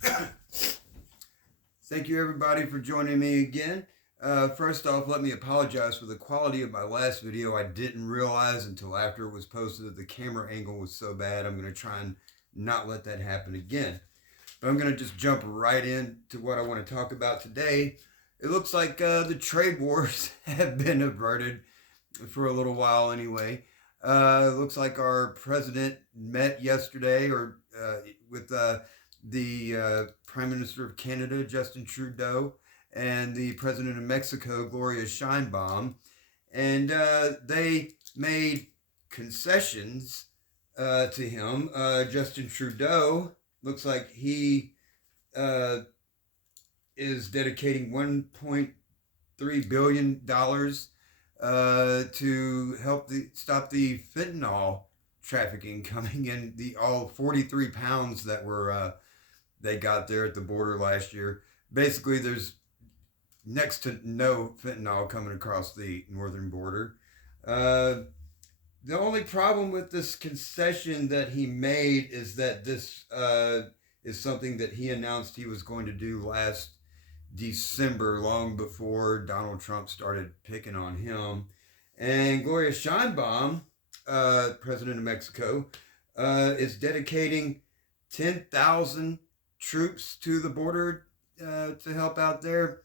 Thank you, everybody, for joining me again. First off, let me apologize for the quality of my last video. I didn't realize until after it was posted that the camera angle was so bad. I'm going to try and not let that happen again. But I'm going to just jump right into what I want to talk about today. It looks like the trade wars have been averted for a little while anyway. It looks like our president met yesterday with the Prime Minister of Canada, Justin Trudeau, and the President of Mexico, Gloria Sheinbaum. And they made concessions to him. Justin Trudeau looks like he uh, is dedicating $1.3 billion to help stop the fentanyl trafficking coming in. The all 43 pounds that were they got there at the border last year. Basically, there's next to no fentanyl coming across the northern border. Uh, the only problem with this concession that he made is that this is something that he announced he was going to do last December, long before Donald Trump started picking on him. And Gloria Sheinbaum, president of Mexico, is dedicating 10,000 troops to the border to help out there.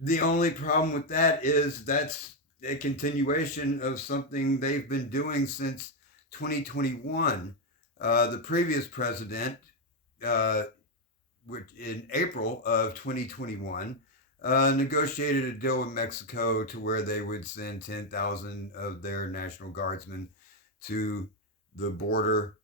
The only problem with that is that's a continuation of something they've been doing since 2021. The previous president, uh, which in April of 2021, negotiated a deal with Mexico to where they would send 10,000 of their National Guardsmen to the border,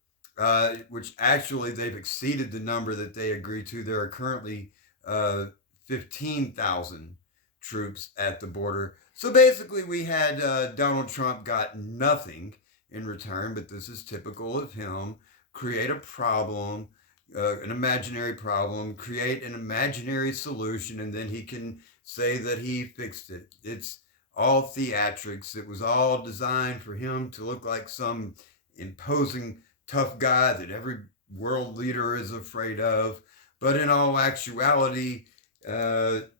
which actually they've exceeded the number that they agreed to. There are currently 15,000 troops at the border. So basically, we had Donald Trump got nothing in return, but this is typical of him. Create a problem, an imaginary problem, create an imaginary solution, and then he can say that he fixed it. It's all theatrics. It was all designed for him to look like some imposing tough guy that every world leader is afraid of. But in all actuality,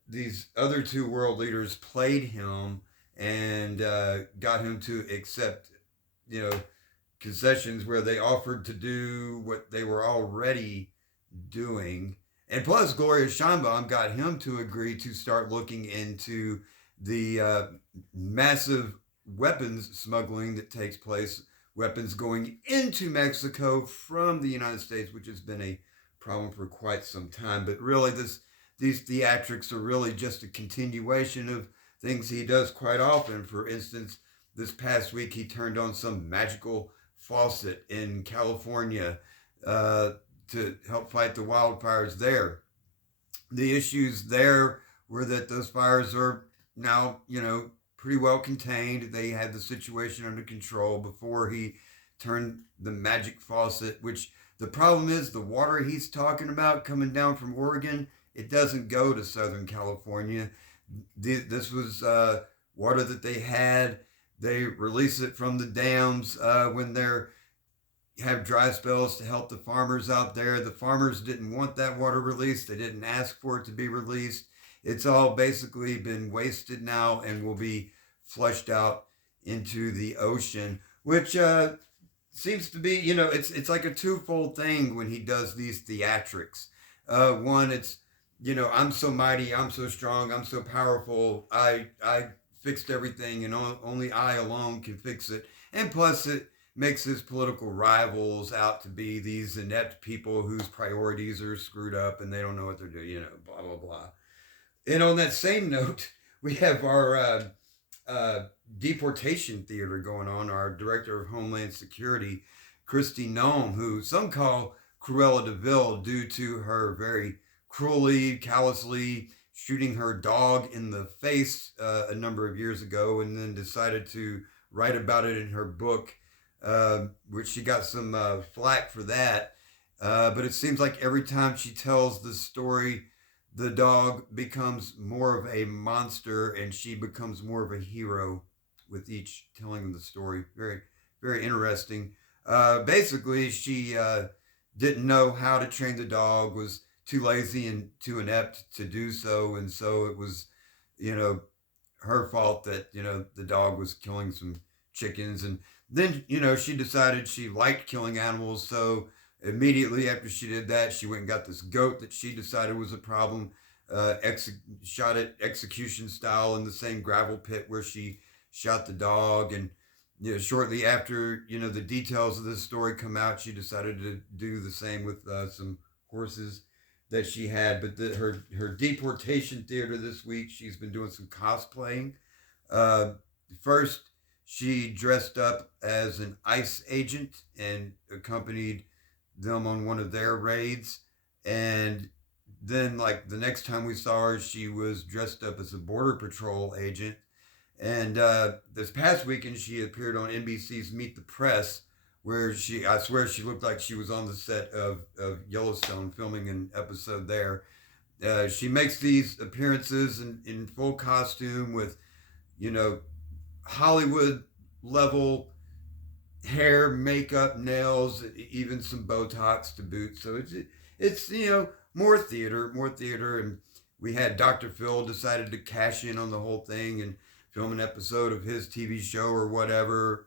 these other two world leaders played him and got him to accept, you know, concessions where they offered to do what they were already doing. And plus, Gloria Sheinbaum got him to agree to start looking into the massive weapons smuggling that takes place, weapons going into Mexico from the United States, which has been a problem for quite some time. But really, these theatrics are really just a continuation of things he does quite often. For instance, this past week he turned on some magical faucet in California uh, to help fight the wildfires there. The issues there were that those fires are now, pretty well contained. They had the situation under control before he turned the magic faucet, which the problem is the water he's talking about coming down from Oregon, it doesn't go to Southern California. This was water that they had. They release it from the dams when they're have dry spells to help the farmers out there. The farmers didn't want that water released. They didn't ask for it to be released. It's all basically been wasted now and will be flushed out into the ocean, which seems to be, it's like a twofold thing when he does these theatrics. One, it's, I'm so mighty, I'm so strong, I'm so powerful, I fixed everything, and only I alone can fix it. And plus, it makes his political rivals out to be these inept people whose priorities are screwed up and they don't know what they're doing, blah, blah, blah. And on that same note, we have our uh, deportation theater going on. Our director of Homeland Security, Kristi Noem, who some call Cruella de Vil due to her very cruelly, callously shooting her dog in the face a number of years ago, and then decided to write about it in her book, which she got some flack for that. But it seems like every time she tells the story, the dog becomes more of a monster and she becomes more of a hero with each telling of the story. Very, very interesting. Basically, she didn't know how to train the dog, was too lazy and too inept to do so. And so it was, you know, her fault that, the dog was killing some chickens. And then, she decided she liked killing animals. So immediately after she did that, she went and got this goat that she decided was a problem, shot it execution style in the same gravel pit where she shot the dog. And shortly after, the details of this story come out, she decided to do the same with some horses that she had. But her deportation theater this week, she's been doing some cosplaying. Uh, First, she dressed up as an ICE agent and accompanied them on one of their raids. And then, like, the next time we saw her, she was dressed up as a Border Patrol agent. And this past weekend, she appeared on NBC's Meet the Press, where I swear she looked like she was on the set of Yellowstone filming an episode there. She makes these appearances in full costume with, Hollywood level hair, makeup, nails, even some Botox to boot. So it's more theater, and we had Dr. Phil decided to cash in on the whole thing and film an episode of his TV show or whatever,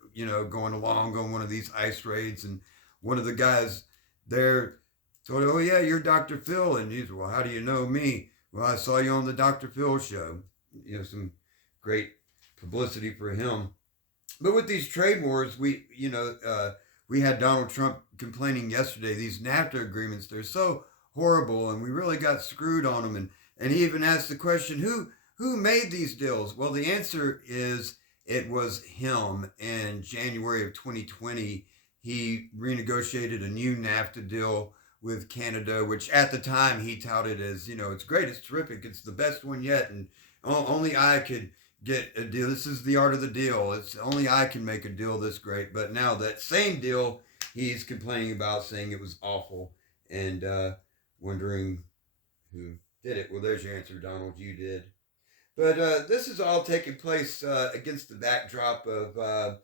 going along on one of these ice raids. And one of the guys there told him, "Oh yeah, you're Dr. Phil," and he's, "Well, how do you know me?" "Well, I saw you on the Dr. Phil show." Some great publicity for him. But with these trade wars, we had Donald Trump complaining yesterday. These NAFTA agreements, they're so horrible, and we really got screwed on them. And he even asked the question, who made these deals? Well, the answer is it was him. In January of 2020, he renegotiated a new NAFTA deal with Canada, which at the time he touted as, it's great, it's terrific, it's the best one yet, and only I could get a deal. This is the art of the deal. It's only I can make a deal this great. But now that same deal, he's complaining about, saying it was awful, and wondering who did it. Well, there's your answer, Donald. You did. But this is all taking place against the backdrop of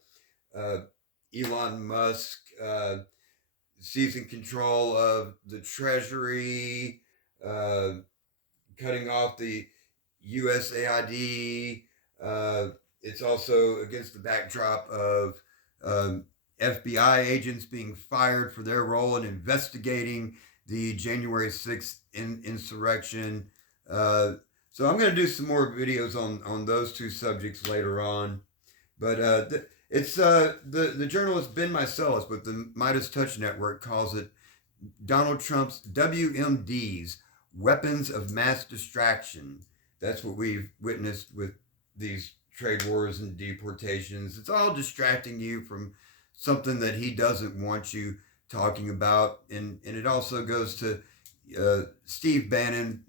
Elon Musk seizing control of the Treasury, cutting off the USAID. It's also against the backdrop of FBI agents being fired for their role in investigating the January 6th insurrection. So I'm going to do some more videos on those two subjects later on. But it's the journalist Ben Meiselas with the Midas Touch Network calls it Donald Trump's WMDs, weapons of mass distraction. That's what we've witnessed with these trade wars and deportations. It's all distracting you from something that he doesn't want you talking about. And it also goes to Steve Bannon.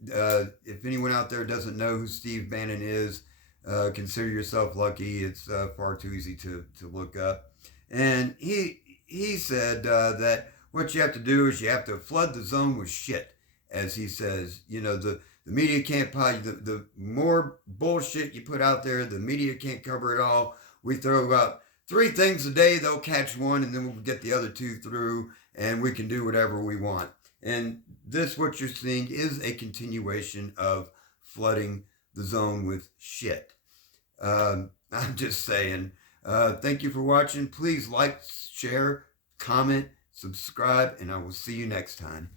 If anyone out there doesn't know who Steve Bannon is, consider yourself lucky. It's far too easy to look up. And he said that what you have to do is you have to flood the zone with shit, as he says. The media can't the more bullshit you put out there, the media can't cover it all. We throw about 3 things a day, they'll catch one, and then we'll get the other 2 through, and we can do whatever we want. And this, what you're seeing, is a continuation of flooding the zone with shit. I'm just saying. Thank you for watching. Please like, share, comment, subscribe, and I will see you next time.